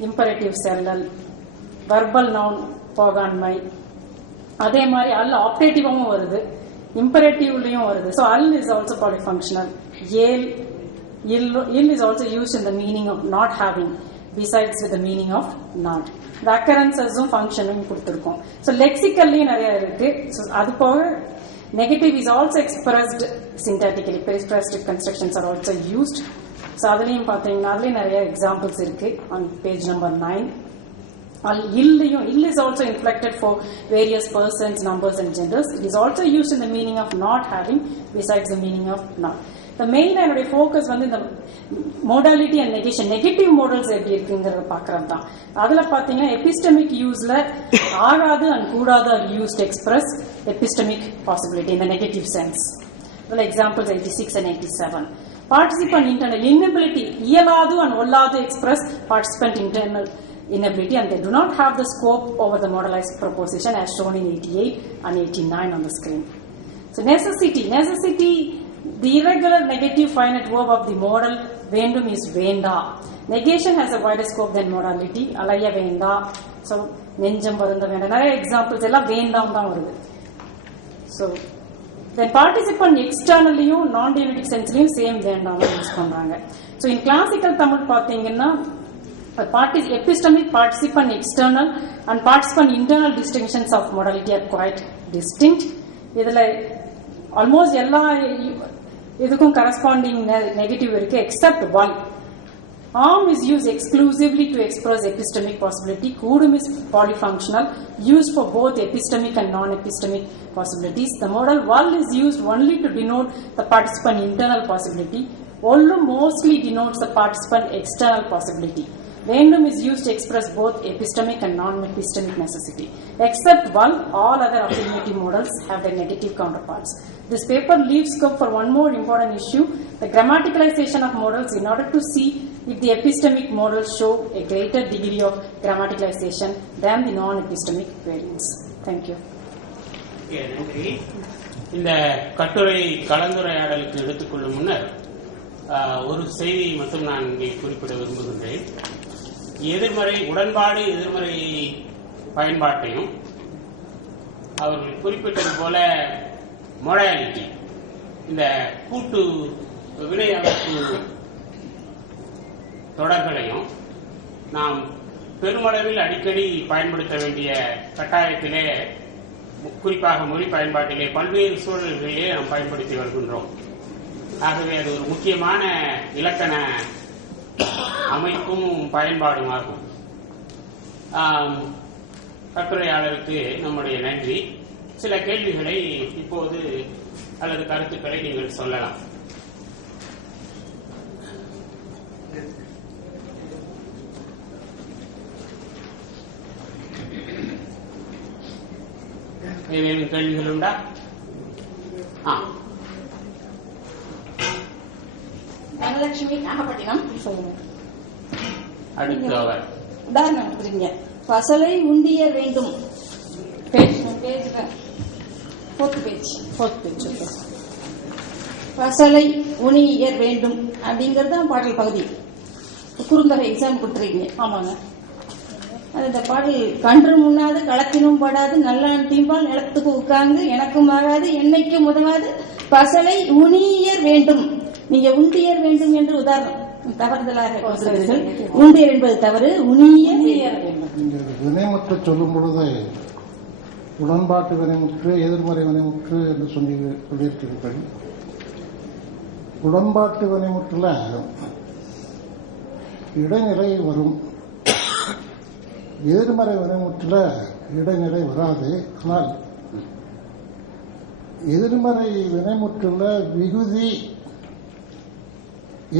imperative cellal, verbal noun போகாண்மை, அதே மாதிரி அல் ஆப்டேட்டிவாகவும் வருது, இம்பரேட்டிவ்லையும் வருது. ஸோ அல் இஸ் ஆல்சோ பாலிஃபங்க்ஷனல். ஏல் இல் is also use in the meaning of not having besides with the meaning of not. The occurrences-உம் ஃபங்க்ஷனும் கொடுத்துருக்கோம். ஸோ லெக்சிக்கல்லையும் நிறைய இருக்கு. ஸோ அது போக negative is also expressed syntactically. Periphrastic constructions are also used. So அதுலேயும் பார்த்தீங்கன்னா அதுலேயும் நிறைய எக்ஸாம்பிள்ஸ் இருக்கு on page number 9. Ill is also inflected for various persons, numbers and genders. It is also used in the meaning of not having besides the meaning of not. The main and focus வந்து இந்த modality and negation, negative modals எப்படி இருக்குங்கிறத பார்க்கறது தான். அதுல பார்த்தீங்கன்னா epistemic useல ஆகாது and கூடாது are used to express epistemic possibility in the negative sense. Well, examples 86 and 87. Participant internal inability, இயலாது and ஒல்லாது express participant internal inability, and they do not have the scope over the modalized proposition as shown in 88 and 89 on the screen. So necessity, the irregular negative finite verb of the modal vendum is venda. Negation has a wider scope than modality. Alaya venda. So nenjam varunda venda. Nare examples ella vendam da varudhu. So then participant externally non-derivative sense same venda use பண்றாங்க. So in classical Tamil பாத்தீங்கன்னா epistemic, participant external and participant internal distinctions of modality are quite distinct. இதுல almost எல்லா இதுக்கும் corresponding negative இருக்கு except one. Arm is used exclusively to express epistemic possibility. Kudum is polyfunctional, used for both epistemic and non-epistemic possibilities. The modal val is used only to denote the participant internal possibility. Ollu mostly denotes the participant external possibility. Vendum is used to express both epistemic and non-epistemic necessity. Except one, all other affirmative modals have their negative counterparts. This paper leaves scope for one more important issue, the grammaticalization of modals, in order to see if the epistemic modals show a greater degree of grammaticalization than the non-epistemic variants. Thank you. நன்றி. இந்த கட்டுரை கலந்துரையாடலுக்கு எடுத்துக்கொள்ளும் முன்னர் ஒரு செய்தியை மட்டும் நான் இங்கே குறிப்பிட விரும்புகின்றேன். உடன்பாடு எதிர்மறை பயன்பாட்டையும் அவர்கள் குறிப்பிட்டது போல மொடாலிட்டி, இந்த கூட்டு வினை அமைப்பு தொடர்களையும் நாம் பெருமளவில் அடிக்கடி பயன்படுத்த வேண்டிய கட்டாயத்திலே, குறிப்பாக மொழி பயன்பாட்டிலே பல்வேறு சூழல்களிலே நாம் பயன்படுத்தி வருகின்றோம். ஆகவே அது ஒரு முக்கியமான இலக்கண அமைப்பும் பயன்பாடுமாகும். கட்டுரையாளருக்கு நம்முடைய நன்றி. சில கேள்விகளை இப்போது அல்லது கருத்துக்களை நீங்கள் சொல்லலாம். ஏதேனும் கேள்விகள் உண்டா? தனலட்சுமி, நாகப்பட்டினம். அடுத்து அவர் உதாரணம் கொடுக்குறீங்க. பசலை உண்டிய வேண்டும், பசலை உணியர் வேண்டும் அப்படிங்கறது பாடல் பகுதி. குறுந்தொகை எக்ஸாம் கொடுத்துருக்கீங்க. ஆமாங்க. அந்த பாடல் கன்று முன்னாது களத்தினும் படாது நல்லான் தீம்பால் நிலத்துக்கு உட்கார்ந்து எனக்கும் ஆகாது என்னைக்கும் உதவாது பசலை உணியர் வேண்டும். நீங்க உண்டியர் வேண்டும் என்று உதாரணம் தவறுதலாக உண்டியர் என்பது தவறு, உணியர் வினைமுற்று சொல்லும் பொழுது உடன்பாட்டு வினைமுற்று எதிர்மறை வினைமுற்று என்று சொல்லியிருக்கிறீர்கள். உடன்பாட்டு வினைமுற்றுல இடைநிலை வரும், எதிர்மறை வினைமுற்றுல இடைநிலை வராது. ஆனால் எதிர்மறை வினைமுற்றுல விகுதி,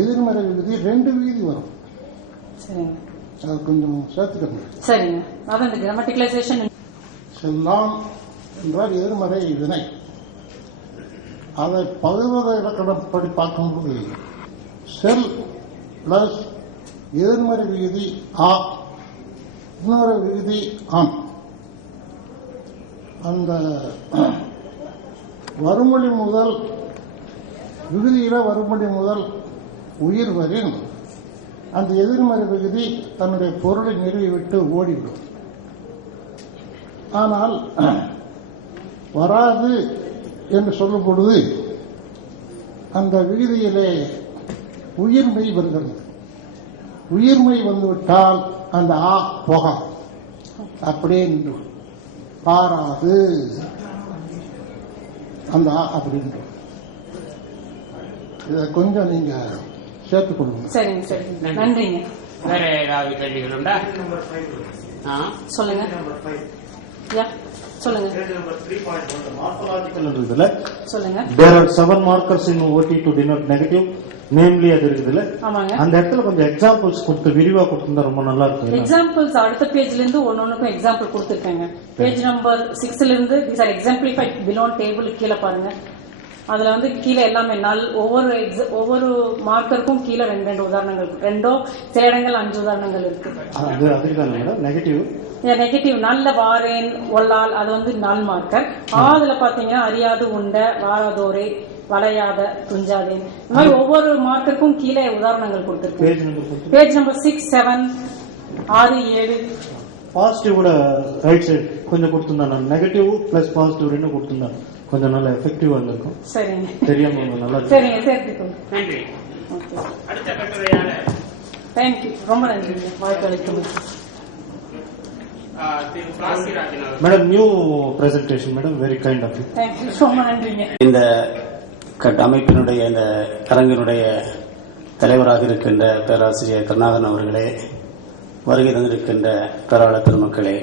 எதிர்மறை விகுதி 2 விகுதி வரும். அது கொஞ்சம் சேர்த்துக்கணும். சரிங்க. அதான் கிராமட்டிகலைசேஷன். செல்லாம் என்றால் எதிர்மறை வினை. அதை பகுவத இலக்கணப்படி பார்க்கும்போது செல் பிளஸ் எதிர்மறை விகுதி ஆ, இன்னொரு விகுதி ஆம். அந்த வறுமொழி முதல் விகுதியில வறுமொழி முதல் உயிர் வரின் அந்த எதிர்மறை விகுதி தன்னுடைய பொருளை நிறுவிவிட்டு ஓடிவிடும். ஆனால் வராது என்று சொல்லும் பொழுது அந்த விகுதியிலே உயிர்மை வருகிறது. உயிர்மை வந்துவிட்டால் அந்த ஆ போகாது, அப்படியே நின்று பாராது அந்த ஆ அப்படின்னு. இதை கொஞ்சம் நீங்க சேர்த்துக் கொள்ளுங்க. சரிங்க சரிங்க, நன்றிங்க. வேற ஏதாவது கேள்விகள் உண்டா? சொல்லுங்க. சொல்லுங்க. சொல்லுங்க. There are 7 markers in OT to denote negative, namely அது இருக்குதுல்ல, ஆமாங்க. அந்த இடத்துல கொஞ்சம் எக்ஸாம்பிள்ஸ் கொடுத்து விரிவா கொடுத்திருந்தா ரொம்ப நல்லா இருக்கும். எக்ஸாம்பிள்ஸ் அடுத்த பேஜ்ல இருந்து ஒன்னொன்னுக்கும் எக்ஸாம்பிள் கொடுத்திருக்கேங்க. பேஜ் நம்பர் 6ல இருந்து these are exemplified below table கீழே பாருங்க. அதுல வந்து கீழே எல்லாமே ஒவ்வொரு மார்க்கருக்கும் கீழே 2 உதாரணங்கள், 2 சில இடங்கள் 5 உதாரணங்கள் இருக்கு. நெகட்டிவ் நெகட்டிவ் நல்ல வாரேன் ஒல்லால் அது வந்து நாள் மார்க்கர். அதுல பாத்தீங்கன்னா அறியாது உண்ட வாராதோரே வளையாத துஞ்சாதேன், இந்த மாதிரி ஒவ்வொரு மார்க்கருக்கும் கீழே உதாரணங்கள் கொடுத்திருக்கு. Page number 6, 7, 6, 7. பாசிட்டிவ் கூட ரைட் சைடு கொஞ்சம் கொடுத்திருந்தேன். நெகட்டிவ் பிளஸ் பாசிட்டிவ் 2 கொடுத்திருந்தேன். கொஞ்சம் நல்லா எஃபெக்டிவா இருக்கும். சரிங்க, தெரியாம நல்லா. சரிங்க, சேர்த்துக்கோங்க. நன்றி. அடுத்த கட்டுரையாளர். தேங்க்யூ, ரொம்ப நன்றிங்க வாய்ப்பு அளிக்கும். Madam new presentation madam, very kind of you. Thank you, ரொம்ப நன்றிங்க. இந்த அமைப்பினுடைய இந்த அரங்கினுடைய தலைவராக இருக்கின்ற பேராசிரியர் கருணாகரன் அவர்களே, வருகை தந்திருக்கின்ற பேராளர் பெருமக்களே,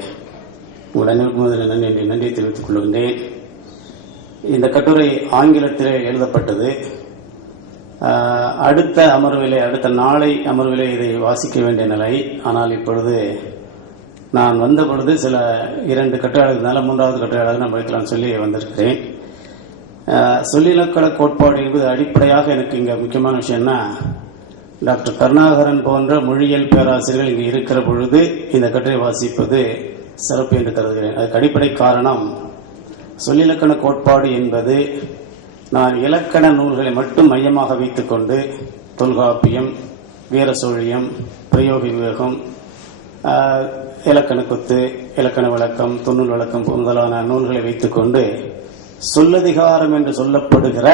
உங்கள் அனைவருக்கும் முதலில் நன்றி தெரிவித்துக் கொள்கின்றேன். இந்த கட்டுரை ஆங்கிலத்திலே எழுதப்பட்டது. அடுத்த நாளை அமர்விலே இதை வாசிக்க வேண்டிய நிலை. ஆனால் இப்பொழுது நான் வந்த பொழுது சில 2 கட்டுரையாளர்களால 3வது கட்டுரையாளர் நான் படிக்கலாம்னு சொல்லி வந்திருக்கிறேன். சொல்லிலக்கண கோட்பாடு என்பது அடிப்படையாக எனக்கு இங்க முக்கியமான விஷயம்னா, டாக்டர் கருணாகரன் போன்ற மொழியியல் பேராசிரியர்கள் இங்கு இருக்கிற பொழுது இந்த கட்டுரை வாசிப்பது சிறப்பு என்று கருதுகிறேன். அதுக்கு அடிப்படை காரணம், சொல்லிலக்கண கோட்பாடு என்பது நான் இலக்கண நூல்களை மட்டும் மையமாக வைத்துக் கொண்டு தொல்காப்பியம், வீரசோழியம், பிரயோக விவேகம், இலக்கண கொத்து, இலக்கண விளக்கம், தொன்னூல் விளக்கம் முதலான நூல்களை வைத்துக் கொண்டு சொல்லதிகாரம் என்று சொல்லப்படுகிற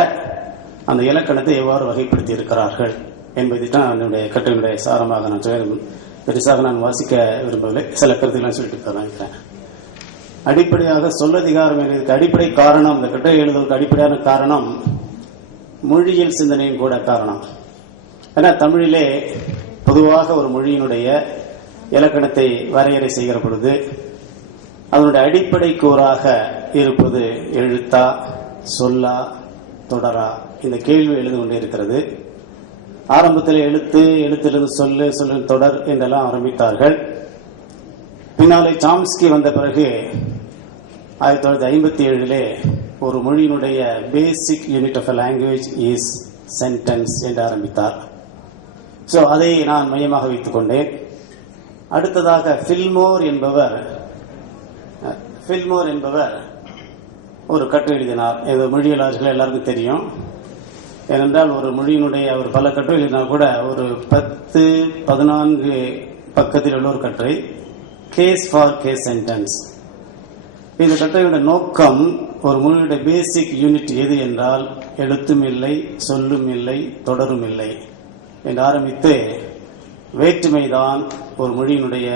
அந்த இலக்கணத்தை எவ்வாறு வகைப்படுத்தி இருக்கிறார்கள் என்பதை தான் என்னுடைய கட்டுரையுடைய சாரமாக நான் பெருசாக நான் வாசிக்க விரும்பவில்லை. சில கருத்துக்களை சொல்லிட்டு நினைக்கிறேன். அடிப்படையாக சொல்லதிகாரம் என்பதற்கு அடிப்படை காரணம், இந்த கட்டுரை எழுதுவதற்கு அடிப்படையான காரணம் மொழியியல் சிந்தனையும் கூட காரணம். ஏன்னா தமிழிலே பொதுவாக ஒரு மொழியினுடைய இலக்கணத்தை வரையறை செய்கிற பொழுது அதனுடைய அடிப்படை கூறாக இருப்பது எழுத்தா, சொல்லா, தொடரா, இந்த கேள்வி எழுந்து கொண்டே இருக்கிறது. ஆரம்பத்தில் எழுத்திலிருந்து சொல்லு தொடர் என்றெல்லாம் ஆரம்பித்தார்கள். பின்னாலே சாம்ஸ்கி வந்த பிறகு 1957 ஒரு மொழியினுடைய basic unit of language is sentence என்று ஆரம்பித்தார். ஸோ அதை நான் மையமாக வைத்துக் கொண்டேன். அடுத்ததாக ஃபில்மோர் என்பவர் ஒரு கட்டுரை எழுதினார். இது மொழியியலாளர்கள் எல்லாருக்கும் தெரியும். ஏனென்றால் ஒரு மொழியினுடைய அவர் பல கட்டுரை எழுதினால் கூட ஒரு 10-14 பக்கத்தில் உள்ள ஒரு கட்டுரை, கேஸ் ஃபார் கேஸ் சென்டென்ஸ். இந்த கட்டுரையோட நோக்கம், ஒரு மொழியுடைய பேசிக் யூனிட் எது என்றால் எழுத்தும் இல்லை, சொல்லும் இல்லை, தொடரும் இல்லை என்று ஆரம்பித்து வேற்றுமைதான் ஒரு மொழியினுடைய